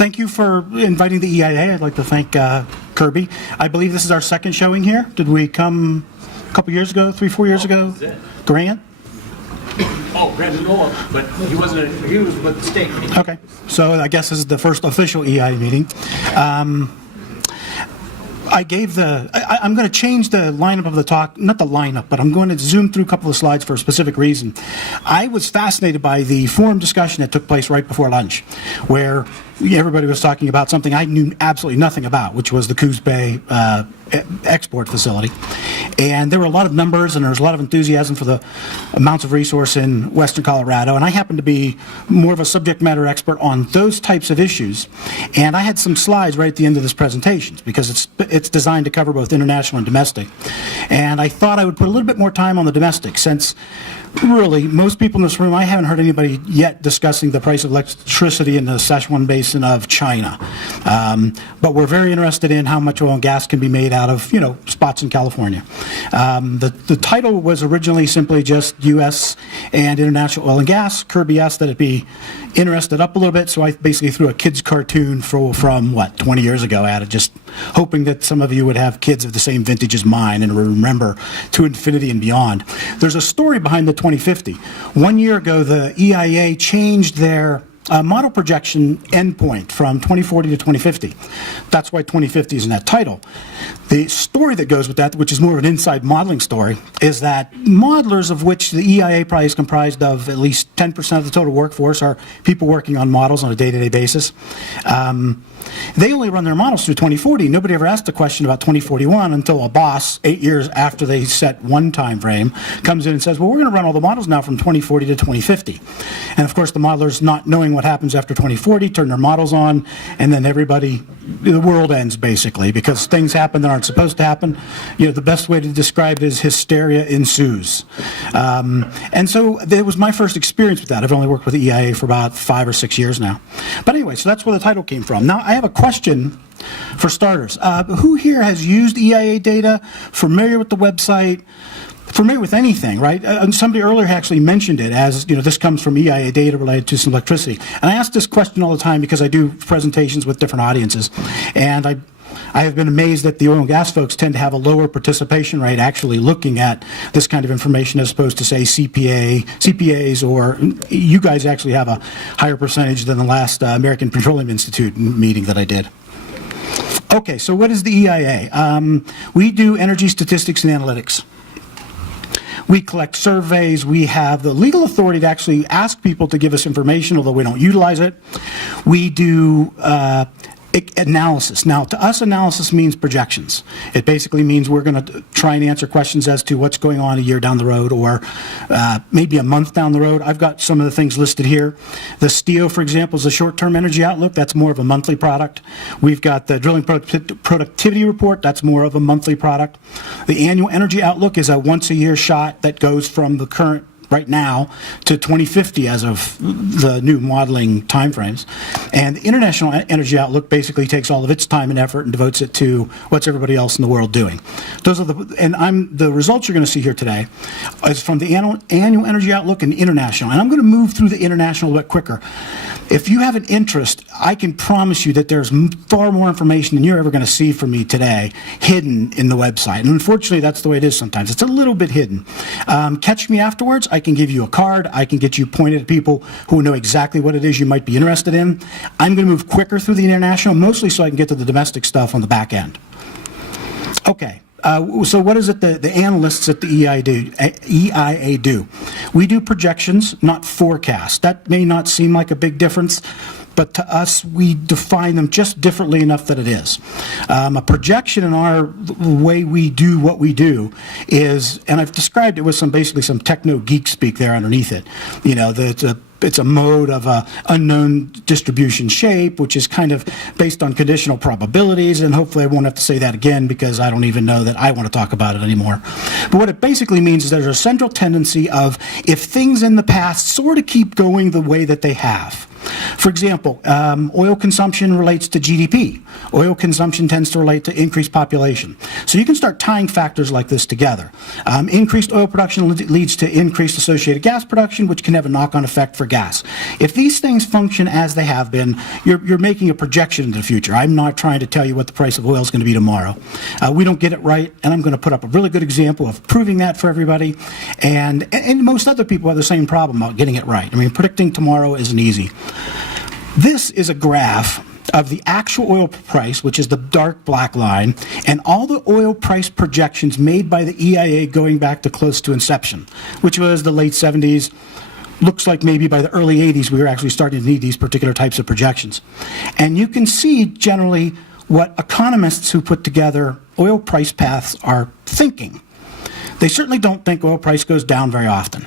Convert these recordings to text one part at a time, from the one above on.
Thank you for inviting the EIA. I'd like to thank Kirby. I believe this is our second showing here. Did we come a couple years ago, 3-4 years ago? Grant? Oh, Grant didn't know him, but he was with the state. Okay, so I guess this is the first official EIA meeting. I'm going to change the lineup of the talk, not the lineup, but I'm going to zoom through a couple of slides for a specific reason. I was fascinated by the forum discussion that took place right before lunch, where everybody was talking about something I knew absolutely nothing about, which was the Coos Bay export facility. And there were a lot of numbers and there was a lot of enthusiasm for the amounts of resource in western Colorado. And I happen to be more of a subject matter expert on those types of issues. And I had some slides right at the end of this presentation because it's designed to cover both international and domestic. And I thought I would put a little bit more time on the domestic, since really most people in this room, I haven't heard anybody yet discussing the price of electricity in the Sichuan Basin of China. But we're very interested in how much oil and gas can be made out of, spots in California. The title was originally simply just U.S. and international oil and gas. Kirby asked that it be interested up a little bit, so I basically threw a kid's cartoon from 20 years ago at it, just hoping that some of you would have kids of the same vintage as mine and remember to infinity and beyond. There's a story behind the 2050. 1 year ago, the EIA changed their model projection endpoint from 2040 to 2050. That's why 2050 is in that title. The story that goes with that, which is more of an inside modeling story, is that modelers, of which the EIA probably is comprised of at least 10% of the total workforce, are people working on models on a day-to-day basis. They only run their models through 2040. Nobody ever asked a question about 2041 until a boss, 8 years after they set one time frame, comes in and says, well, we're going to run all the models now from 2040 to 2050. And of course, the modelers, not knowing what happens after 2040, turn their models on, and then the world ends basically, because things happen that aren't supposed to happen. The best way to describe it is hysteria ensues. And so it was my first experience with that. I've only worked with the EIA for about 5 or 6 years now. But anyway, so that's where the title came from. Now, I have a question for starters. Who here has used EIA data, familiar with the website, familiar with anything, right? Somebody earlier actually mentioned it as, this comes from EIA data related to some electricity. And I ask this question all the time because I do presentations with different audiences. And I have been amazed that the oil and gas folks tend to have a lower participation rate actually looking at this kind of information as opposed to, say, CPAs, or you guys actually have a higher percentage than the last American Petroleum Institute meeting that I did. Okay, so what is the EIA? We do energy statistics and analytics. We collect surveys. We have the legal authority to actually ask people to give us information, although we don't utilize it. We do analysis. Now, to us, analysis means projections. It basically means we're going to try and answer questions as to what's going on a year down the road, or maybe a month down the road. I've got some of the things listed here. The STIO, for example, is a short-term energy outlook. That's more of a monthly product. We've got the drilling productivity report. That's more of a monthly product. The annual energy outlook is a once-a-year shot that goes from the current right now to 2050 as of the new modeling timeframes. And the International Energy Outlook basically takes all of its time and effort and devotes it to what's everybody else in the world doing. Those are the results you're going to see here today is from the Annual Energy Outlook and the International. And I'm going to move through the International a bit quicker. If you have an interest, I can promise you that there's far more information than you're ever going to see from me today hidden in the website. And unfortunately, that's the way it is sometimes. It's a little bit hidden. Catch me afterwards. I can give you a card. I can get you pointed at people who know exactly what it is you might be interested in. I'm going to move quicker through the international, mostly so I can get to the domestic stuff on the back end. Okay. So what is it the analysts at the EIA do? We do projections, not forecasts. That may not seem like a big difference, but to us, we define them just differently enough that it is. A projection in our way we do what we do is, and I've described it with basically some techno geek speak there underneath it. It's a mode of a unknown distribution shape, which is kind of based on conditional probabilities, and hopefully I won't have to say that again because I don't even know that I want to talk about it anymore. But what it basically means is there's a central tendency of if things in the past sort of keep going the way that they have, For example, oil consumption relates to GDP. Oil consumption tends to relate to increased population. So you can start tying factors like this together. Increased oil production leads to increased associated gas production, which can have a knock-on effect for gas. If these things function as they have been, you're making a projection into the future. I'm not trying to tell you what the price of oil is going to be tomorrow. We don't get it right, and I'm going to put up a really good example of proving that for everybody. And most other people have the same problem about getting it right. I mean, predicting tomorrow isn't easy. This is a graph of the actual oil price, which is the dark black line, and all the oil price projections made by the EIA going back to close to inception, which was the late 70s. Looks like maybe by the early 80s we were actually starting to need these particular types of projections. And you can see generally what economists who put together oil price paths are thinking. They certainly don't think oil price goes down very often.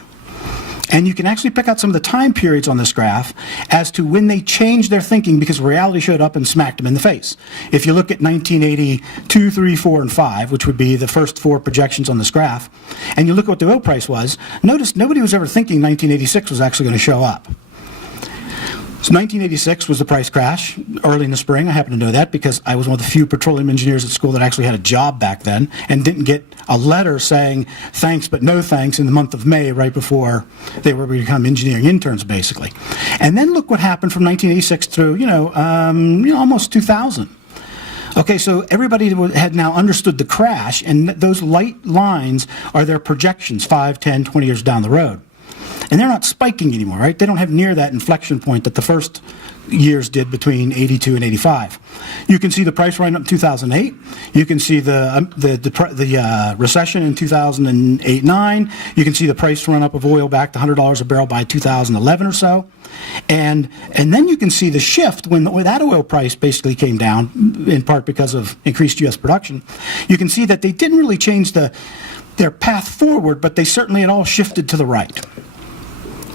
And you can actually pick out some of the time periods on this graph as to when they changed their thinking because reality showed up and smacked them in the face. If you look at 1982, 3, 4, and 5, which would be the first 4 projections on this graph, and you look at what the oil price was, notice nobody was ever thinking 1986 was actually going to show up. So 1986 was the price crash early in the spring. I happen to know that because I was one of the few petroleum engineers at school that actually had a job back then and didn't get a letter saying thanks but no thanks in the month of May right before they were to become engineering interns, basically. And then look what happened from 1986 through, almost 2000. Okay, so everybody had now understood the crash, and those light lines are their projections 5, 10, 20 years down the road. And they're not spiking anymore, right? They don't have near that inflection point that the first years did between 82 and 85. You can see the price run up in 2008. You can see the recession in 2008-9. You can see the price run up of oil back to $100 a barrel by 2011 or so. And then you can see the shift when that oil price basically came down, in part because of increased U.S. production. You can see that they didn't really change their path forward, but they certainly had all shifted to the right.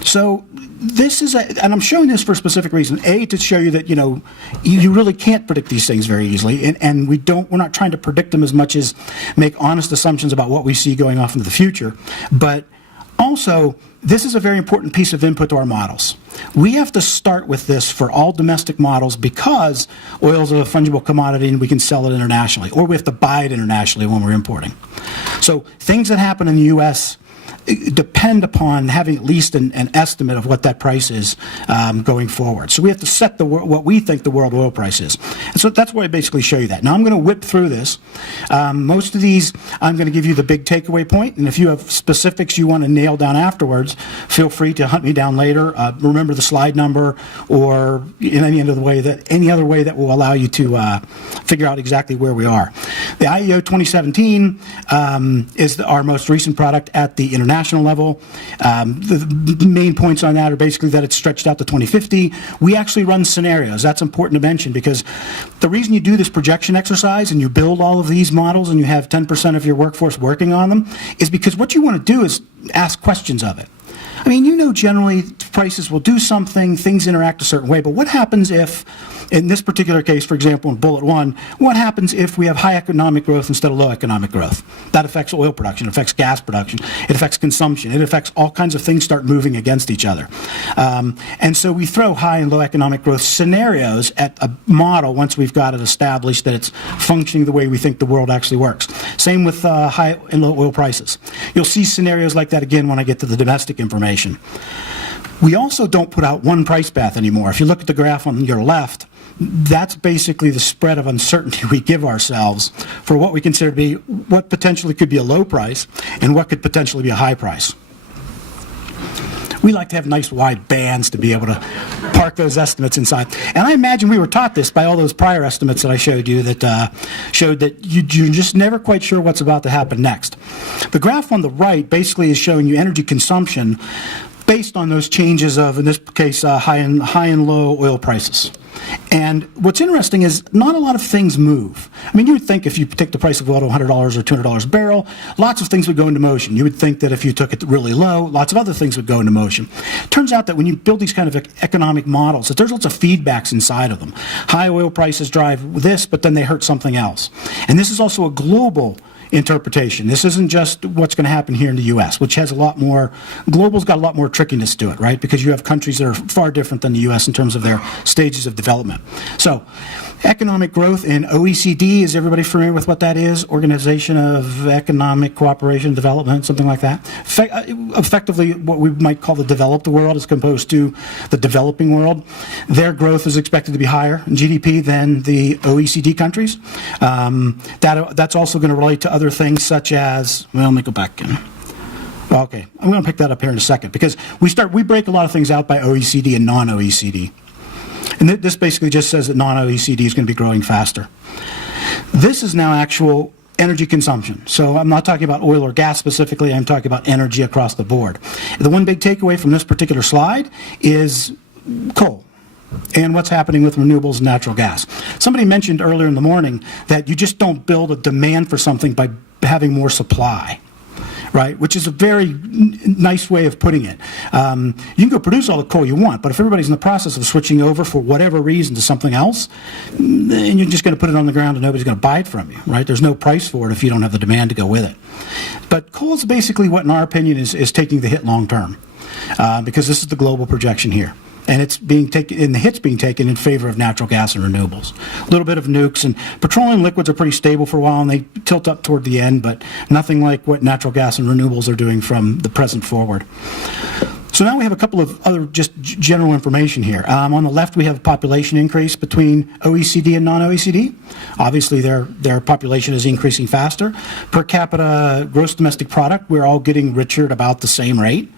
So this is, and I'm showing this for a specific reason. A, to show you that, you really can't predict these things very easily, and we're not trying to predict them as much as make honest assumptions about what we see going off into the future. But also, this is a very important piece of input to our models. We have to start with this for all domestic models because oil is a fungible commodity and we can sell it internationally, or we have to buy it internationally when we're importing. So things that happen in the U.S. depend upon having at least an estimate of what that price is going forward. So we have to set what we think the world oil price is. And so that's why I basically show you that. Now I'm going to whip through this. Most of these, I'm going to give you the big takeaway point, and if you have specifics you want to nail down afterwards, feel free to hunt me down later. Remember the slide number, or in any other way that will allow you to figure out exactly where we are. The IEO 2017 is our most recent product at the international level. The main points on that are basically that it's stretched out to 2050. We actually run scenarios. That's important to mention because the reason you do this projection exercise and you build all of these models and you have 10% of your workforce working on them is because what you want to do is ask questions of it. I mean, generally prices will do something, things interact a certain way, but what happens if, in this particular case, for example, in bullet 1, what happens if we have high economic growth instead of low economic growth? That affects oil production, it affects gas production, it affects consumption, it affects all kinds of things start moving against each other. And so we throw high and low economic growth scenarios at a model once we've got it established that it's functioning the way we think the world actually works. Same with high and low oil prices. You'll see scenarios like that again when I get to the domestic information. We also don't put out one price path anymore. If you look at the graph on your left, that's basically the spread of uncertainty we give ourselves for what we consider to be what potentially could be a low price and what could potentially be a high price. We like to have nice wide bands to be able to park those estimates inside. And I imagine we were taught this by all those prior estimates that I showed you that showed that you're just never quite sure what's about to happen next. The graph on the right basically is showing you energy consumption based on those changes of, in this case, high and low oil prices. And what's interesting is not a lot of things move. I mean, you would think if you take the price of oil to $100 or $200 a barrel, lots of things would go into motion. You would think that if you took it really low, lots of other things would go into motion. Turns out that when you build these kind of economic models, that there's lots of feedbacks inside of them. High oil prices drive this, but then they hurt something else. And this is also a global interpretation. This isn't just what's going to happen here in the U.S., which has a lot more, global's got a lot more trickiness to it, right? Because you have countries that are far different than the U.S. in terms of their stages of development. So, economic growth in OECD, is everybody familiar with what that is? Organization of Economic Cooperation and Development, something like that. Effectively, what we might call the developed world as opposed to the developing world. Their growth is expected to be higher in GDP than the OECD countries. That's also going to relate to other things such as, well, let me go back in. Okay, I'm going to pick that up here in a second because we break a lot of things out by OECD and non-OECD. And this basically just says that non-OECD is going to be growing faster. This is now actual energy consumption. So I'm not talking about oil or gas specifically, I'm talking about energy across the board. The one big takeaway from this particular slide is coal and what's happening with renewables and natural gas. Somebody mentioned earlier in the morning that you just don't build a demand for something by having more supply. Right, which is a very nice way of putting it. You can go produce all the coal you want, but if everybody's in the process of switching over for whatever reason to something else, then you're just going to put it on the ground and nobody's going to buy it from you, right? There's no price for it if you don't have the demand to go with it. But coal is basically what, in our opinion, is taking the hit long term, because this is the global projection here. And it's being taken, and the hit's being taken in favor of natural gas and renewables. A little bit of nukes, and petroleum liquids are pretty stable for a while, and they tilt up toward the end, but nothing like what natural gas and renewables are doing from the present forward. So now we have a couple of other just general information here. On the left, we have a population increase between OECD and non-OECD. Obviously, their population is increasing faster. Per capita gross domestic product, we're all getting richer at about the same rate.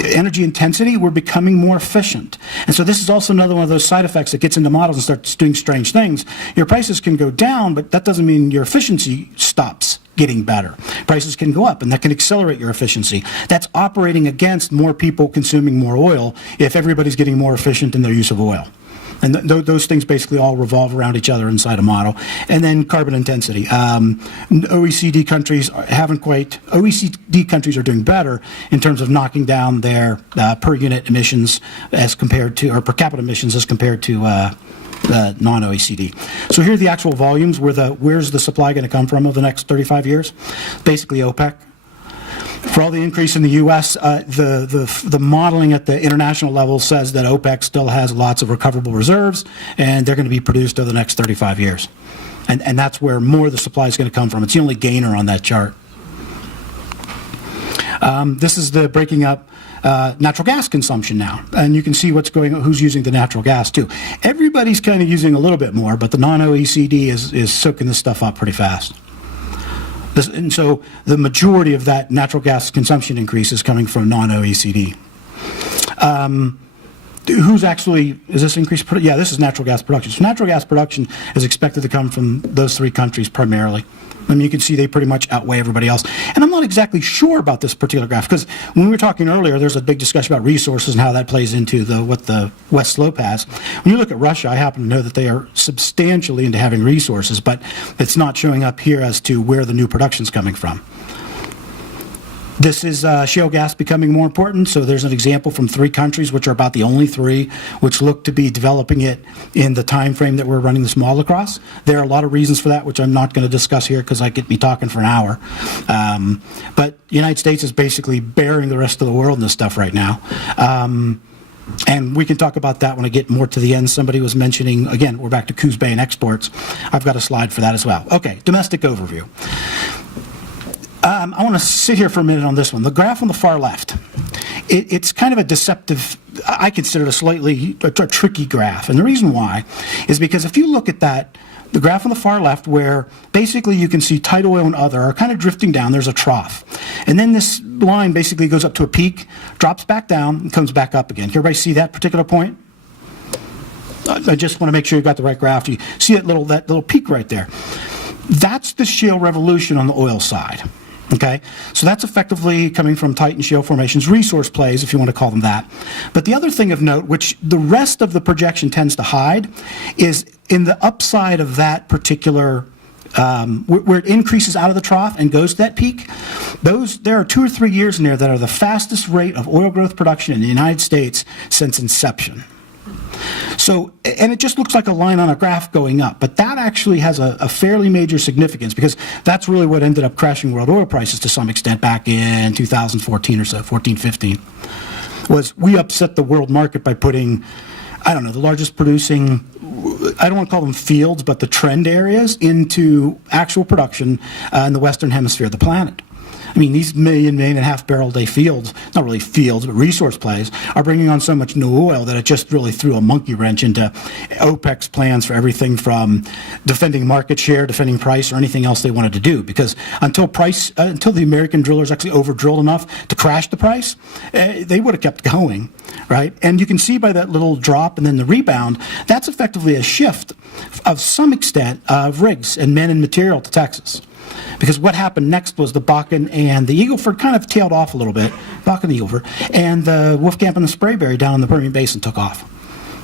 Energy intensity, we're becoming more efficient. And so this is also another one of those side effects that gets into models and starts doing strange things. Your prices can go down, but that doesn't mean your efficiency stops getting better. Prices can go up, and that can accelerate your efficiency. That's operating against more people consuming more oil if everybody's getting more efficient in their use of oil. And those things basically all revolve around each other inside a model. And then carbon intensity. OECD countries OECD countries are doing better in terms of knocking down their per unit emissions as compared to, or per capita emissions as compared to non-OECD. So here are the actual volumes. Where's the supply going to come from over the next 35 years? Basically OPEC. For all the increase in the U.S., the modeling at the international level says that OPEC still has lots of recoverable reserves, and they're going to be produced over the next 35 years. And that's where more of the supply is going to come from. It's the only gainer on that chart. This is the breaking up natural gas consumption now. And you can see who's using the natural gas too. Everybody's kind of using a little bit more, but the non-OECD is soaking this stuff up pretty fast. And so the majority of that natural gas consumption increase is coming from non-OECD. Is this increased? Yeah, this is natural gas production. So natural gas production is expected to come from those three countries primarily. I mean, you can see they pretty much outweigh everybody else. And I'm not exactly sure about this particular graph, because when we were talking earlier, there's a big discussion about resources and how that plays into what the West Slope has. When you look at Russia, I happen to know that they are substantially into having resources, but it's not showing up here as to where the new production's coming from. This is shale gas becoming more important. So there's an example from three countries, which are about the only three which look to be developing it in the time frame that we're running this model across. There are a lot of reasons for that, which I'm not going to discuss here because I get me talking for an hour. But the United States is basically bearing the rest of the world in this stuff right now. And we can talk about that when I get more to the end. Somebody was mentioning, again, we're back to Coos Bay and exports. I've got a slide for that as well. Okay, domestic overview. I want to sit here for a minute on this one. The graph on the far left, it's kind of a deceptive, I consider it a tricky graph. And the reason why is because if you look at the graph on the far left where basically you can see tight oil and other are kind of drifting down, there's a trough. And then this line basically goes up to a peak, drops back down, and comes back up again. Can everybody see that particular point? I just want to make sure you've got the right graph. You see that little peak right there. That's the shale revolution on the oil side. Okay, so that's effectively coming from tight and shale formations, resource plays, if you want to call them that. But the other thing of note, which the rest of the projection tends to hide, is in the upside of that particular, where it increases out of the trough and goes to that peak, there are 2 or 3 years in there that are the fastest rate of oil growth production in the United States since inception. So, and it just looks like a line on a graph going up, but that actually has a fairly major significance because that's really what ended up crashing world oil prices to some extent back in 2014 or so, 14, 15, was we upset the world market by putting, I don't know, the largest producing, I don't want to call them fields, but the trend areas into actual production in the Western Hemisphere of the planet. I mean, these million and a half barrel a day fields, not really fields, but resource plays, are bringing on so much new oil that it just really threw a monkey wrench into OPEC's plans for everything from defending market share, defending price, or anything else they wanted to do. Because until the American drillers actually over-drilled enough to crash the price, they would have kept going, right? And you can see by that little drop and then the rebound, that's effectively a shift of some extent of rigs and men and material to Texas. Because what happened next was the Bakken and the Eagle Ford kind of tailed off a little bit, Bakken and Eagle Ford, and the Wolfcamp and the Sprayberry down in the Permian Basin took off.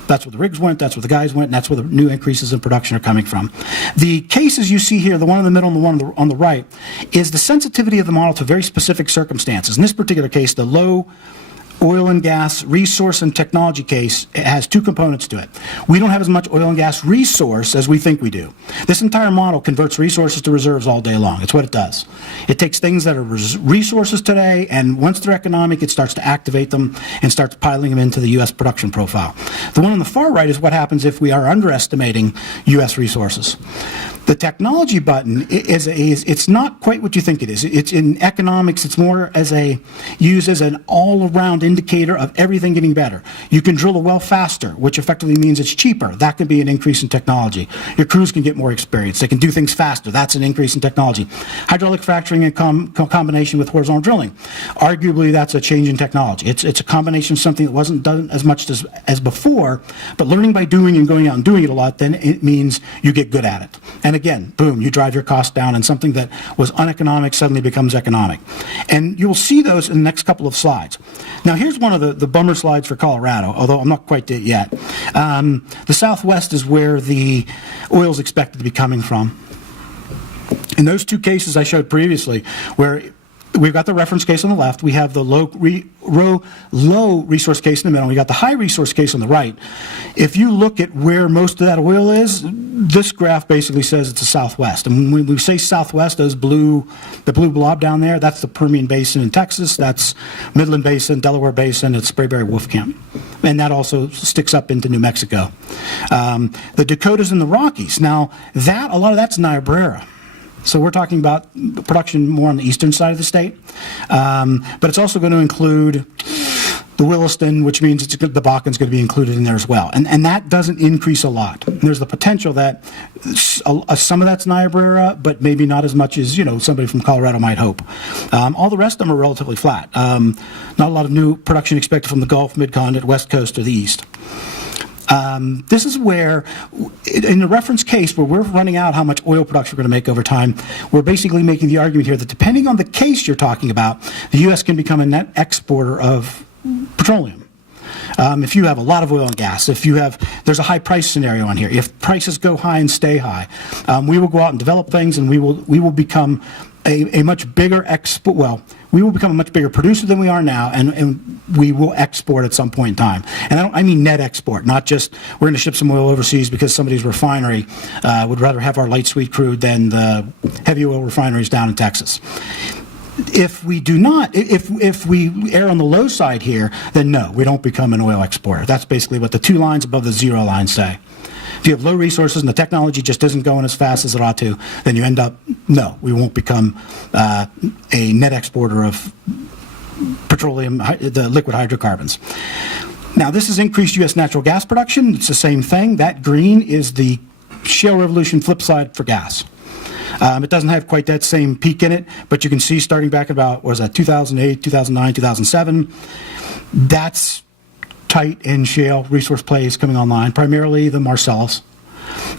That's where the rigs went, that's where the guys went, and that's where the new increases in production are coming from. The cases you see here, the one in the middle and the one on the right, is the sensitivity of the model to very specific circumstances. In this particular case, the low oil and gas resource and technology case, it has two components to it. We don't have as much oil and gas resource as we think we do. This entire model converts resources to reserves all day long. It's what it does. It takes things that are resources today, and once they're economic, it starts to activate them and starts piling them into the U.S. production profile. The one on the far right is what happens if we are underestimating U.S. resources. The technology button it's not quite what you think it is. It's in economics, it's more used as an all-around indicator of everything getting better. You can drill a well faster, which effectively means it's cheaper. That could be an increase in technology. Your crews can get more experience. They can do things faster. That's an increase in technology. Hydraulic fracturing in combination with horizontal drilling. Arguably, that's a change in technology. It's a combination of something that wasn't done as much as before, but learning by doing and going out and doing it a lot, then it means you get good at it. And again, boom, you drive your costs down, and something that was uneconomic suddenly becomes economic. And you'll see those in the next couple of slides. Now, here's one of the bummer slides for Colorado, although I'm not quite there yet. The Southwest is where the oil is expected to be coming from. In those two cases I showed previously, where we've got the reference case on the left, we have the low resource case in the middle, we got the high resource case on the right. If you look at where most of that oil is, this graph basically says it's the Southwest. And when we say Southwest, the blue blob down there, that's the Permian Basin in Texas, that's Midland Basin, Delaware Basin, it's Sprayberry Wolfcamp. And that also sticks up into New Mexico. The Dakotas and the Rockies, now a lot of that's Niobrara. So we're talking about production more on the eastern side of the state. But it's also going to include the Williston, which means the Bakken's going to be included in there as well. And that doesn't increase a lot. There's the potential that some of that's Niobrara, but maybe not as much as somebody from Colorado might hope. All the rest of them are relatively flat. Not a lot of new production expected from the Gulf, Mid-Continent, West Coast, or the East. This is where, in the reference case where we're running out how much oil production we're going to make over time, we're basically making the argument here that depending on the case you're talking about, the U.S. can become a net exporter of petroleum. If you have a lot of oil and gas, there's a high price scenario on here. If prices go high and stay high, we will go out and develop things, and we will become a much bigger we will become a much bigger producer than we are now, and we will export at some point in time. And I mean net export, not just we're going to ship some oil overseas because somebody's refinery would rather have our light sweet crude than the heavy oil refineries down in Texas. If we do not, if we err on the low side here, then no, we don't become an oil exporter. That's basically what the two lines above the zero line say. If you have low resources and the technology just isn't going as fast as it ought to, then you end up, no, we won't become a net exporter of petroleum, the liquid hydrocarbons. Now, this is increased U.S. natural gas production. It's the same thing. That green is the shale revolution flip side for gas. It doesn't have quite that same peak in it, but you can see starting back about, 2008, 2009, 2007, that's tight in shale resource plays coming online, primarily the Marcellus.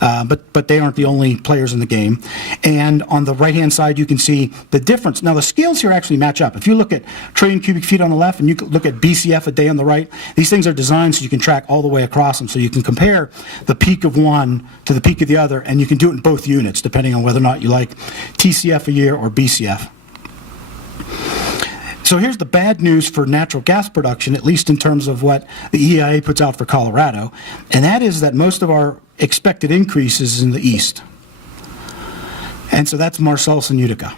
But they aren't the only players in the game. And on the right-hand side, you can see the difference. Now, the scales here actually match up. If you look at trillion cubic feet on the left and you look at BCF a day on the right, these things are designed so you can track all the way across them. So you can compare the peak of one to the peak of the other, and you can do it in both units, depending on whether or not you like TCF a year or BCF. So here's the bad news for natural gas production, at least in terms of what the EIA puts out for Colorado, and that is that most of our expected increase is in the east. And so that's Marcellus and Utica.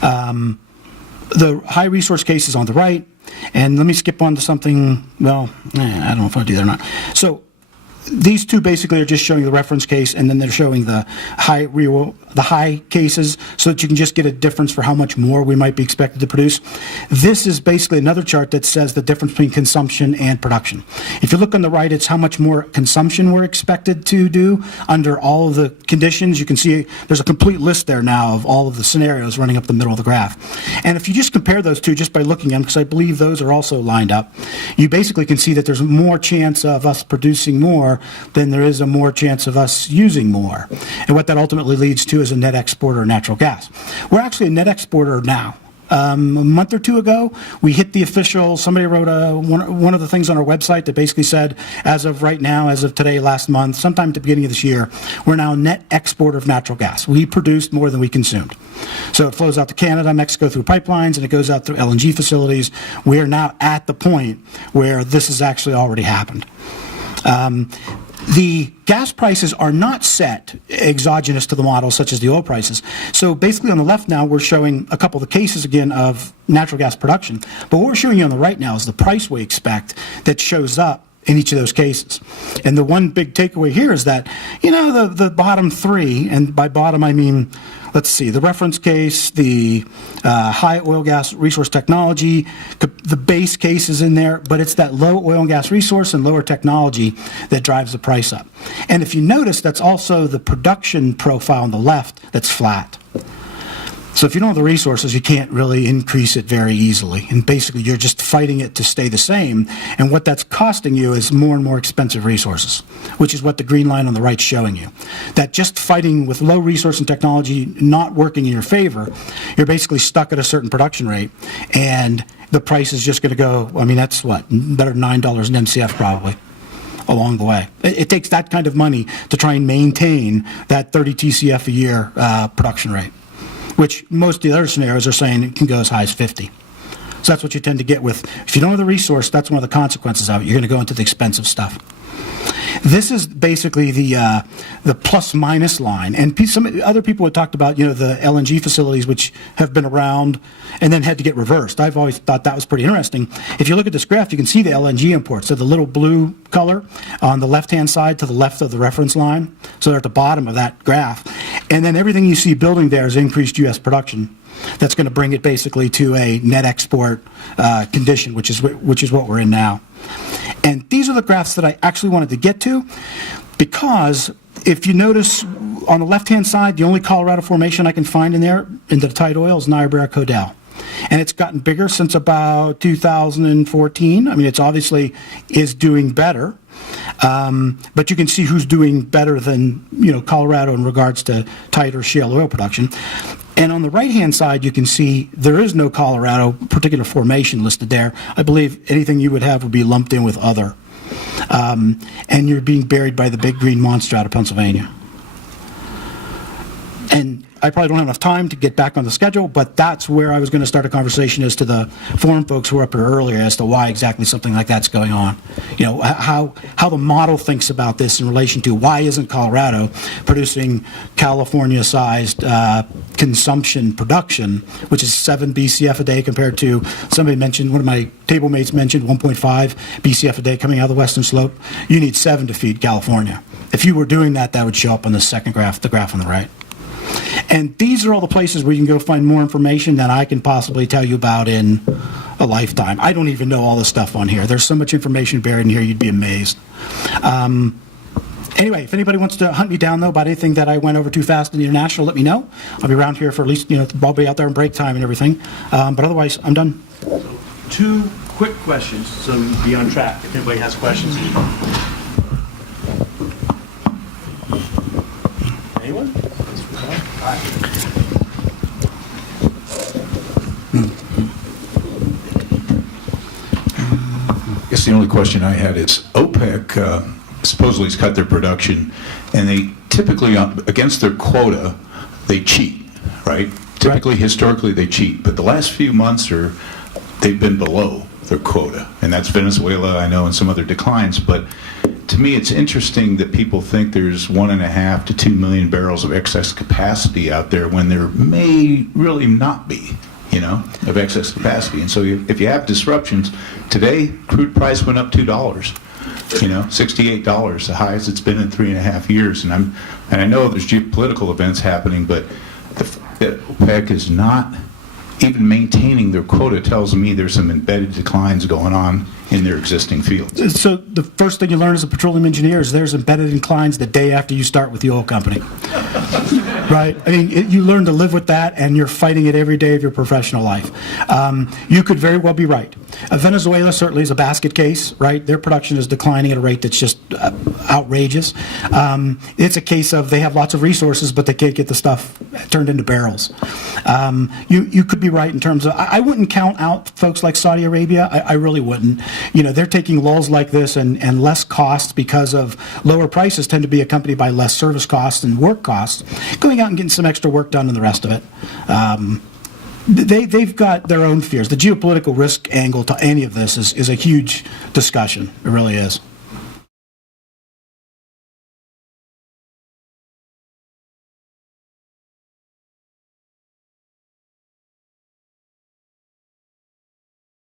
The high resource case is on the right, and let me skip on to something, well, I don't know if I'll do that or not. So these two basically are just showing the reference case, and then they're showing the high cases so that you can just get a difference for how much more we might be expected to produce. This is basically another chart that says the difference between consumption and production. If you look on the right, it's how much more consumption we're expected to do under all of the conditions. You can see there's a complete list there now of all of the scenarios running up the middle of the graph. And if you just compare those two just by looking at them, because I believe those are also lined up, you basically can see that there's more chance of us producing more than there is a more chance of us using more. And what that ultimately leads to is a net exporter of natural gas. We're actually a net exporter now. A month or two ago, we hit the official, somebody wrote one of the things on our website that basically said, as of right now, as of today, last month, sometime at the beginning of this year, we're now a net exporter of natural gas. We produced more than we consumed. So it flows out to Canada, Mexico through pipelines, and it goes out through LNG facilities. We are now at the point where this has actually already happened. The gas prices are not set exogenous to the model, such as the oil prices. So basically on the left now, we're showing a couple of the cases again of natural gas production. But what we're showing you on the right now is the price we expect that shows up in each of those cases. And the one big takeaway here is that, you know, the bottom three, and by bottom I mean, let's see, the reference case, the high oil gas resource technology, the base case is in there, but it's that low oil and gas resource and lower technology that drives the price up. And if you notice, that's also the production profile on the left that's flat. So if you don't have the resources, you can't really increase it very easily. And basically, you're just fighting it to stay the same. And what that's costing you is more and more expensive resources, which is what the green line on the right is showing you. That just fighting with low resource and technology not working in your favor, you're basically stuck at a certain production rate. And the price is just going to go, I mean, that's what, better than $9 an MCF probably along the way. It takes that kind of money to try and maintain that 30 TCF a year production rate, which most of the other scenarios are saying it can go as high as 50. So that's what you tend to get with, if you don't have the resource, that's one of the consequences of it. You're going to go into the expensive stuff. This is basically the plus-minus line. And some other people had talked about, you know, the LNG facilities, which have been around and then had to get reversed. I've always thought that was pretty interesting. If you look at this graph, you can see the LNG imports. So the little blue color on the left-hand side to the left of the reference line. So they're at the bottom of that graph. And then everything you see building there is increased U.S. production. That's going to bring it basically to a net export condition, which is what we're in now. And these are the graphs that I actually wanted to get to, because if you notice on the left-hand side, the only Colorado formation I can find in there in the tight oil is Niobrara-Codell. And it's gotten bigger since about 2014. I mean, it's obviously is doing better. But you can see who's doing better than, you know, Colorado in regards to tight or shale oil production. And on the right-hand side, you can see there is no Colorado particular formation listed there. I believe anything you would have would be lumped in with other. And you're being buried by the big green monster out of Pennsylvania. And I probably don't have enough time to get back on the schedule, but that's where I was going to start a conversation as to the forum folks who were up here earlier as to why exactly something like that's going on. You know, how the model thinks about this in relation to why isn't Colorado producing California-sized consumption production, which is 7 BCF a day compared to, somebody mentioned, one of my table mates mentioned 1.5 BCF a day coming out of the western slope. You need 7 to feed California. If you were doing that, that would show up on the second graph, the graph on the right. And these are all the places where you can go find more information than I can possibly tell you about in a lifetime. I don't even know all the stuff on here. There's so much information buried in here, you'd be amazed. Anyway, if anybody wants to hunt me down, though, about anything that I went over too fast in the international, let me know. I'll be around here for at least, you know, I'll be out there in break time and everything. But otherwise, I'm done. So, 2 quick questions, so we can be on track if anybody has questions. Anyone? I guess the only question I had is OPEC supposedly has cut their production, and they typically, against their quota, they cheat, right? Typically, historically, they cheat, but the last few months they've been below their quota, and that's Venezuela, I know, and some other declines. But to me, it's interesting that people think there's 1.5 to 2 million barrels of excess capacity out there when there may really not be, of excess capacity. And so if you have disruptions, today crude price went up $2. $68, the highest it's been in 3.5 years. And I know there's geopolitical events happening, but the OPEC is not even maintaining their quota. Tells me there's some embedded declines going on in their existing fields. So the first thing you learn as a petroleum engineer is there's embedded declines the day after you start with the oil company. Right? I mean, you learn to live with that, and you're fighting it every day of your professional life. You could very well be right. Venezuela certainly is a basket case, right? Their production is declining at a rate that's just outrageous. It's a case of they have lots of resources, but they can't get the stuff turned into barrels. You could be right in terms of, I wouldn't count out folks like Saudi Arabia. I really wouldn't. They're taking lulls like this and less costs because of lower prices tend to be accompanied by less service costs and work costs, going out and getting some extra work done and the rest of it. They've got their own fears. The geopolitical risk angle to any of this is a huge discussion. It really is.